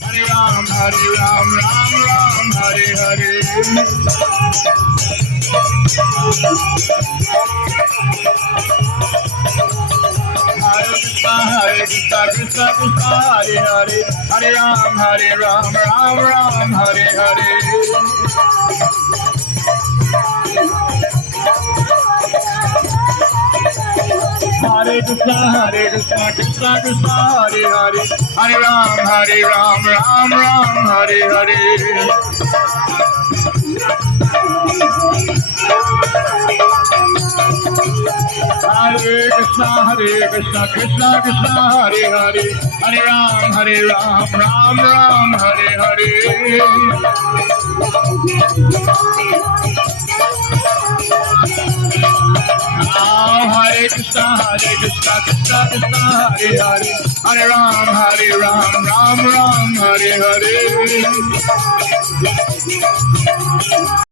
Hare Ram, Ram Ram, Hare Hare. Hare Krishna, Krishna Krishna, Hare Hare. Hare Ram, Ram Ram, Hare Hare. Hare Krishna, Krishna Krishna, Hare Hare. Hare Ram, Ram Ram, Hare Hare. Hare Krishna, Krishna Krishna, Hare Hare. Hare Ram, Ram Ram, Hare Hare. Hare Krishna, Krishna Krishna, Hare Hare. Hare Ram, Ram Ram, Hare Hare.